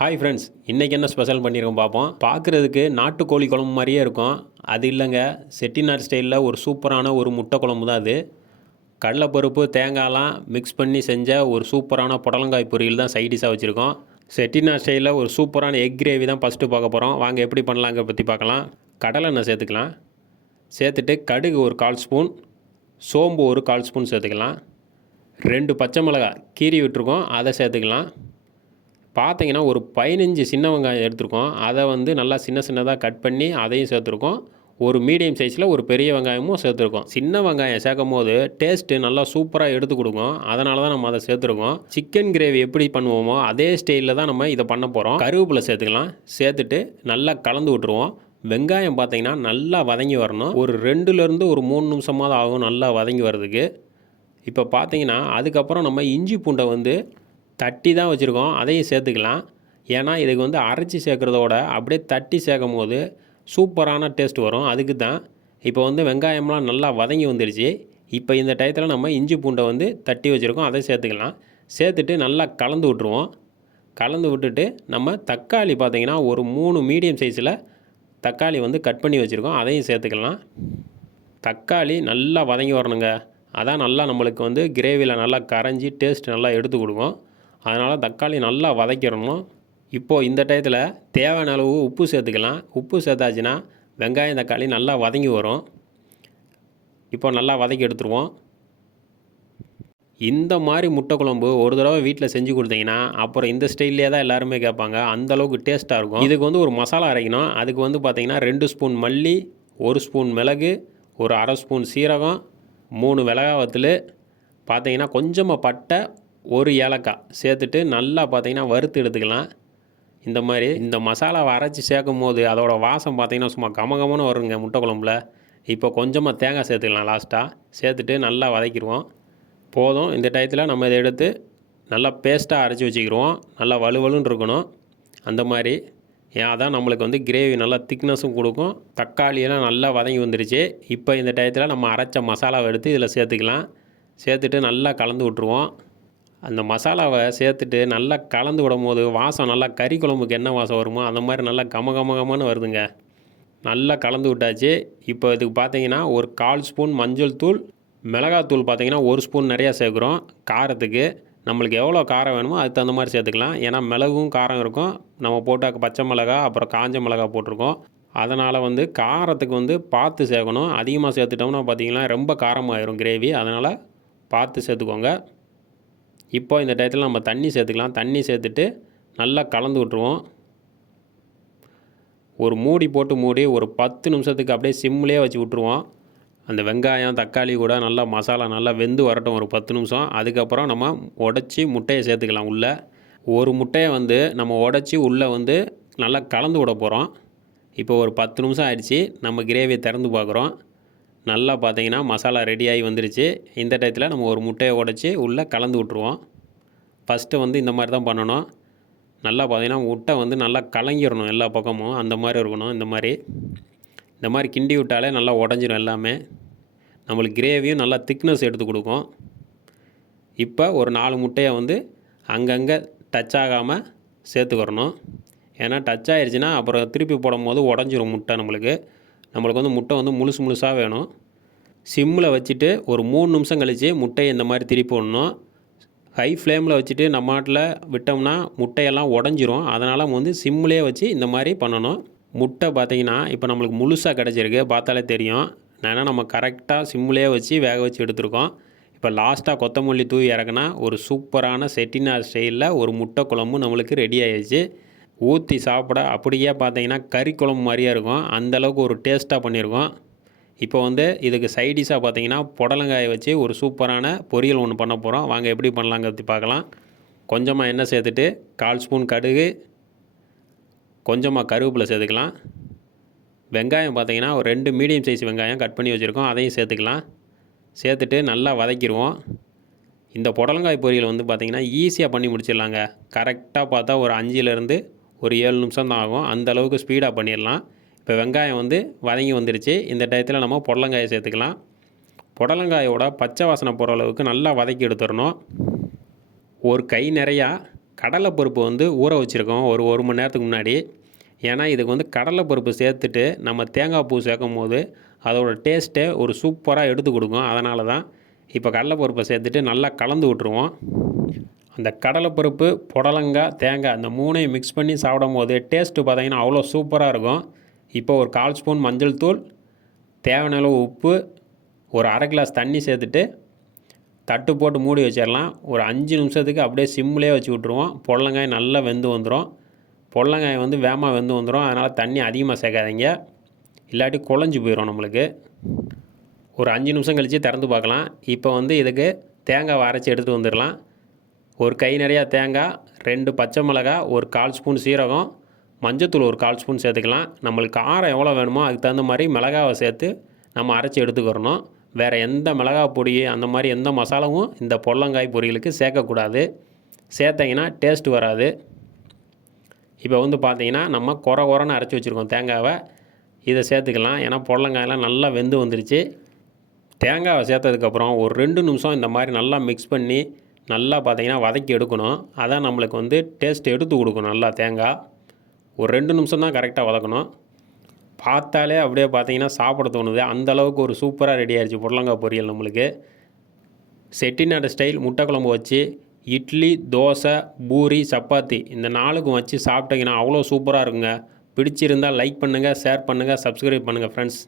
Hi friends இன்றைக்கி என்ன special பண்ணியிருக்கோம் பார்ப்போம். பார்க்குறதுக்கு நாட்டுக்கோழி குழம்பு மாதிரியே இருக்கும். அது இல்லைங்க செட்டிநாடு ஸ்டைலில் ஒரு சூப்பரான ஒரு முட்டை குழம்பு தான் அது. கடலைப்பருப்பு தேங்காய்லாம் மிக்ஸ் பண்ணி செஞ்ச ஒரு சூப்பரான புடலங்காய் பொரியல் தான் சைடிஷாக வச்சுருக்கோம். செட்டிநாடு ஸ்டைலில் ஒரு சூப்பரான எக் கிரேவி தான் ஃபஸ்ட்டு பார்க்க போகிறோம் வாங்க எப்படி பண்ணலாங்க பற்றி பார்க்கலாம். கடலை எண்ணெய் சேர்த்துக்கலாம். சேர்த்துட்டு கடுகு ஒரு கால் ஸ்பூன் சோம்பு ஒரு கால் ஸ்பூன் சேர்த்துக்கலாம். ரெண்டு பச்சை மிளகாய் கீறி விட்டுருக்கோம் அதை சேர்த்துக்கலாம். பார்த்தீங்கன்னா ஒரு பதினஞ்சு சின்ன வெங்காயம் எடுத்திருக்கோம். அதை வந்து நல்லா சின்ன சின்னதாக கட் பண்ணி அதையும் சேர்த்துருக்கோம். ஒரு மீடியம் சைஸில் ஒரு பெரிய வெங்காயமும் சேர்த்துருக்கோம். சின்ன வெங்காயம் சேர்க்கும் போது டேஸ்ட்டு நல்லா சூப்பராக எடுத்து கொடுக்கும். அதனால தான் நம்ம அதை சேர்த்துருக்கோம். சிக்கன் கிரேவி எப்படி பண்ணுவோமோ அதே ஸ்டைலில் தான் நம்ம இதை பண்ண போகிறோம் கருவேப்பிலை சேர்த்துக்கலாம். சேர்த்துட்டு நல்லா கலந்து விட்டுருவோம். வெங்காயம் பார்த்தீங்கன்னா நல்லா வதங்கி வரணும். ஒரு ரெண்டுலேருந்து ஒரு மூணு நிமிஷமாவது ஆகும் நல்லா வதங்கி வர்றதுக்கு. இப்போ பார்த்தீங்கன்னா அதுக்கப்புறம் நம்ம இஞ்சி பூண்டை வந்து தட்டி தான் வச்சுருக்கோம் அதையும் சேர்த்துக்கலாம். ஏன்னா இதுக்கு வந்து அரைச்சி சேர்க்குறதோட அப்படியே தட்டி சேர்க்கும் போது சூப்பரான டேஸ்ட் வரும். அதுக்கு தான் இப்போ வந்து வெங்காயம்லாம் நல்லா வதங்கி வந்துருச்சு. இப்போ இந்த டயத்தில் நம்ம இஞ்சி பூண்டை வந்து தட்டி வச்சுருக்கோம் அதை சேர்த்துக்கலாம். சேர்த்துட்டு நல்லா கலந்து விட்ருவோம் கலந்து விட்டுட்டு நம்ம தக்காளி பார்த்திங்கன்னா ஒரு மூணு மீடியம் சைஸில் தக்காளி வந்து கட் பண்ணி வச்சுருக்கோம் அதையும் சேர்த்துக்கலாம். தக்காளி நல்லா வதங்கி வரணுங்க. அதான் நல்லா நம்மளுக்கு வந்து கிரேவியில் நல்லா கரைஞ்சி டேஸ்ட் நல்லா எடுத்து கொடுக்கும். அதனால் தக்காளி நல்லா வதக்கிடணும். இப்போது இந்த டயத்தில் தேவையான அளவு உப்பு சேர்த்துக்கலாம். உப்பு சேர்த்தாச்சுன்னா வெங்காயம் தக்காளி நல்லா வதங்கி வரும். இப்போ நல்லா வதக்கி எடுத்துருவோம். இந்த மாதிரி முட்டை குழம்பு ஒரு தடவை வீட்டில் செஞ்சு கொடுத்தீங்கன்னா அப்புறம் இந்த ஸ்டைல்லே தான் எல்லாருமே கேட்பாங்க. அந்த அளவுக்கு டேஸ்ட்டாக இருக்கும். இதுக்கு வந்து ஒரு மசாலா அரைக்கணும். அதுக்கு வந்து பார்த்திங்கன்னா ரெண்டு ஸ்பூன் மல்லி ஒரு ஸ்பூன் மிளகு ஒரு அரை ஸ்பூன் சீரகம் மூணு மிளகா வத்தல். பார்த்தீங்கன்னா கொஞ்சமாக பட்டை ஒரு ஏலக்காய் சேர்த்துட்டு நல்லா பார்த்தீங்கன்னா வறுத்து எடுத்துக்கலாம். இந்த மாதிரி இந்த மசாலாவை அரைச்சி சேர்க்கும் போது அதோட வாசம் பார்த்திங்கன்னா சும்மா கமகமன்னு வருங்க முட்டை குழம்புல. இப்போ கொஞ்சமாக தேங்காய் சேர்த்துக்கலாம் லாஸ்ட்டாக சேர்த்துட்டு நல்லா வதக்கிடுவோம். போதும். இந்த டயத்தில் நம்ம இதை எடுத்து நல்லா பேஸ்ட்டாக அரைச்சி வச்சுக்கிடுவோம். நல்லா வலுவலுன்னு இருக்கணும். அந்த மாதிரி. ஏன் அதான் நம்மளுக்கு வந்து கிரேவி நல்லா திக்னஸும் கொடுக்கும். தக்காளியெல்லாம் நல்லா வதங்கி வந்துருச்சு. இப்போ இந்த டயத்தில் நம்ம அரைச்ச மசாலாவை எடுத்து இதில் சேர்த்துக்கலாம். சேர்த்துட்டு நல்லா கலந்து விட்ருவோம் அந்த மசாலாவை சேர்த்துட்டு நல்லா கலந்து விடும் போது வாசம் நல்லா கறி குழம்புக்கு என்ன வாசம் வருமோ அந்த மாதிரி நல்லா கம கம வருதுங்க. நல்லா கலந்து விட்டாச்சு. இப்போ இதுக்கு பார்த்தீங்கன்னா ஒரு கால் ஸ்பூன் மஞ்சள் தூள் மிளகாத்தூள் பார்த்தீங்கன்னா ஒரு ஸ்பூன் நிறையா சேர்க்குறோம் காரத்துக்கு. நம்மளுக்கு எவ்வளோ காரம் வேணுமோ அதுக்கு தகுந்த மாதிரி சேர்த்துக்கலாம். ஏன்னா மிளகும் காரம் இருக்கும். நம்ம போட்டால் பச்சை மிளகா அப்புறம் காஞ்ச மிளகா போட்டிருக்கோம். அதனால் வந்து காரத்துக்கு வந்து பார்த்து சேர்க்கணும். அதிகமாக சேர்த்துட்டோம்னா பார்த்தீங்கன்னா ரொம்ப காரமாயிரும் கிரேவி. அதனால் பார்த்து சேர்த்துக்கோங்க. இப்போ இந்த டயத்தில் நம்ம தண்ணி சேர்த்துக்கலாம். தண்ணி சேர்த்துட்டு நல்லா கலந்து விட்ருவோம் ஒரு மூடி போட்டு மூடி ஒரு பத்து நிமிஷத்துக்கு அப்படியே சிம்லேயே வச்சு விட்ருவோம் அந்த வெங்காயம் தக்காளி கூட நல்லா மசாலா நல்லா வெந்து வரட்டும் ஒரு பத்து நிமிஷம். அதுக்கப்புறம் நம்ம உடச்சி முட்டையை சேர்த்துக்கலாம் உள்ளே. ஒரு முட்டையை வந்து நம்ம உடச்சி உள்ளே வந்து நல்லா கலந்து விட போகிறோம். இப்போ ஒரு பத்து நிமிஷம் ஆயிடுச்சு. நம்ம கிரேவியை திறந்து பார்க்குறோம். நல்லா பார்த்தீங்கன்னா மசாலா ரெடியாகி வந்துருச்சு. இந்த டயத்தில் நம்ம ஒரு முட்டையை உடச்சி உள்ளே கலந்து விட்ருவோம் ஃபஸ்ட்டு வந்து இந்த மாதிரி தான் பண்ணணும். நல்லா பார்த்தீங்கன்னா முட்டை வந்து நல்லா கலங்கிடணும் எல்லா பக்கமும். அந்த மாதிரி இருக்கணும் இந்த மாதிரி. இந்த மாதிரி கிண்டி விட்டாலே நல்லா உடஞ்சிடும் எல்லாமே. நம்மளுக்கு கிரேவியும் நல்லா திக்னஸ் எடுத்து கொடுக்கும். இப்போ ஒரு நாலு முட்டையை வந்து அங்கங்கே டச் ஆகாமல் சேர்த்துக்கிறணும். ஏன்னா டச் ஆகிடுச்சின்னா அப்புறம் திருப்பி போடும் போது உடஞ்சிரும் முட்டை நம்மளுக்கு. நம்மளுக்கு வந்து முட்டை வந்து முழுசு முழுசாக வேணும். சிம்மில் வச்சுட்டு ஒரு மூணு நிமிஷம் கழித்து முட்டையை இந்த மாதிரி திருப்பி விடணும். ஹை ஃப்ளேமில் வச்சுட்டு நம்ம நாட்டில் விட்டோம்னா முட்டையெல்லாம் உடஞ்சிரும். அதனால் வந்து சிம்மிலே வச்சு இந்த மாதிரி பண்ணணும். முட்டை பார்த்திங்கன்னா இப்போ நம்மளுக்கு முழுசாக கிடச்சிருக்கு. பார்த்தாலே தெரியும். ஏன்னா நம்ம கரெக்டாக சிம்மிலே வச்சு வேக வச்சு எடுத்துருக்கோம். இப்போ லாஸ்ட்டாக கொத்தமல்லி தூவி இறக்குனா ஒரு சூப்பரான செட்டினார் ஸ்டைலில் ஒரு முட்டை குழம்பு நம்மளுக்கு ரெடி ஆயிடுச்சு. ஊற்றி சாப்பிட அப்படியே பார்த்தீங்கன்னா கறி குழம்பு மாதிரியே இருக்கும். அந்தளவுக்கு ஒரு டேஸ்ட்டாக பண்ணியிருக்கோம். இப்போ வந்து இதுக்கு சைடிஷாக பார்த்தீங்கன்னா புடலங்காயை வச்சு ஒரு சூப்பரான பொரியல் ஒன்று பண்ண போகிறோம் வாங்க எப்படி பண்ணலாங்கிறது பார்க்கலாம். கொஞ்சமாக எண்ணெய் சேர்த்துட்டு கால் ஸ்பூன் கடுகு கொஞ்சமாக கருவேப்பிலை சேர்த்துக்கலாம். வெங்காயம் பார்த்தீங்கன்னா ஒரு ரெண்டு மீடியம் சைஸ் வெங்காயம் கட் பண்ணி வச்சுருக்கோம். அதையும் சேர்த்துக்கலாம். சேர்த்துட்டு நல்லா வதக்கிடுவோம். இந்த புடலங்காய் பொரியல் வந்து பார்த்திங்கன்னா ஈஸியாக பண்ணி முடிச்சிடலாங்க. கரெக்டாக பார்த்தா ஒரு அஞ்சுலேருந்து ஒரு ஏழு நிமிஷம் தான் ஆகும். அந்த அளவுக்கு ஸ்பீடாக பண்ணிடலாம். இப்போ வெங்காயம் வந்து வதங்கி வந்துருச்சு. இந்த டயத்தில் நம்ம புடலங்காயை சேர்த்துக்கலாம். புடலங்காயோட பச்சை வாசனை போகிற அளவுக்கு நல்லா வதக்கி எடுத்துடணும். ஒரு கை நிறையா கடலைப்பருப்பு வந்து ஊற வச்சுருக்கோம். ஒரு ஒரு மணி நேரத்துக்கு முன்னாடி. ஏன்னா இதுக்கு வந்து கடலைப்பருப்பு சேர்த்துட்டு நம்ம தேங்காய் பூ சேர்க்கும் போது அதோட டேஸ்ட்டே ஒரு சூப்பராக எடுத்து கொடுக்கும். அதனால தான் இப்போ கடலைப்பருப்பை சேர்த்துட்டு நல்லா கலந்து விட்ருவோம் அந்த கடலைப்பருப்பு புடலங்காய் தேங்காய் அந்த மூணையும் மிக்ஸ் பண்ணி சாப்பிடும் போது டேஸ்ட்டு பார்த்தீங்கன்னா அவ்வளோ சூப்பராக இருக்கும். இப்போ ஒரு கால் ஸ்பூன் மஞ்சள் தூள் தேவையான அளவு உப்பு ஒரு அரை கிளாஸ் தண்ணி சேர்த்துட்டு தட்டு போட்டு மூடி வச்சிடலாம். ஒரு அஞ்சு நிமிஷத்துக்கு அப்படியே சிம்லேயே வச்சு விட்ருவோம் பொடலங்காய் நல்லா வெந்து வந்துடும் பொடலங்காய் வந்து வேகமாக வெந்து வந்துடும் அதனால் தண்ணி அதிகமாக சேர்க்காதீங்க. இல்லாட்டி குழஞ்சி போயிடும் நம்மளுக்கு. ஒரு அஞ்சு நிமிஷம் கழித்து திறந்து பார்க்கலாம். இப்போ வந்து இதுக்கு தேங்காவை அரைச்சி எடுத்துகிட்டு வந்துடலாம். ஒரு கை நிறையா தேங்காய் ரெண்டு பச்சை மிளகா ஒரு கால் ஸ்பூன் சீரகம் மஞ்சத்தூள் ஒரு கால் ஸ்பூன் சேர்த்துக்கலாம். நம்மளுக்கு காரம் எவ்வளோ வேணுமோ அதுக்கு தகுந்த மாதிரி மிளகாவை சேர்த்து நம்ம அரைச்சி எடுத்துக்கிறணும். வேறு எந்த மிளகாய் பொடி அந்த மாதிரி எந்த மசாலாவும் இந்த பொல்லங்காய் பொரியலுக்கு சேர்க்கக்கூடாது. சேர்த்தீங்கன்னா டேஸ்ட் வராது. இப்போ வந்து பார்த்தீங்கன்னா நம்ம குறை குறைன்னு அரைச்சி வச்சுருக்கோம் தேங்காவை. இதை சேர்த்துக்கலாம். ஏன்னா பொடலங்காயெல்லாம் நல்லா வெந்து வந்துருச்சு. தேங்காவை சேர்த்ததுக்கப்புறம் ஒரு ரெண்டு நிமிஷம் இந்த மாதிரி நல்லா மிக்ஸ் பண்ணி நல்லா பார்த்தீங்கன்னா வதக்கி எடுக்கணும். அதான் நம்மளுக்கு வந்து டேஸ்ட் எடுத்து கொடுக்கும் நல்லா தேங்காய். ஒரு ரெண்டு நிமிஷம் தான் கரெக்டாக வதக்கணும். பார்த்தாலே அப்படியே பார்த்தீங்கன்னா சாப்பிட தோணுது. அந்த அளவுக்கு ஒரு சூப்பராக ரெடி ஆயிடுச்சு புடலங்காய் பொரியல் நம்மளுக்கு. செட்டிநாடு ஸ்டைல் முட்டை குழம்பு வச்சு இட்லி தோசை பூரி சப்பாத்தி இந்த நாளுக்கும் வச்சு சாப்பிட்டீங்கன்னா அவ்வளோ சூப்பராக இருக்குங்க. பிடிச்சிருந்தால் லைக் பண்ணுங்கள் ஷேர் பண்ணுங்கள் சப்ஸ்கிரைப் பண்ணுங்கள் ஃப்ரெண்ட்ஸ்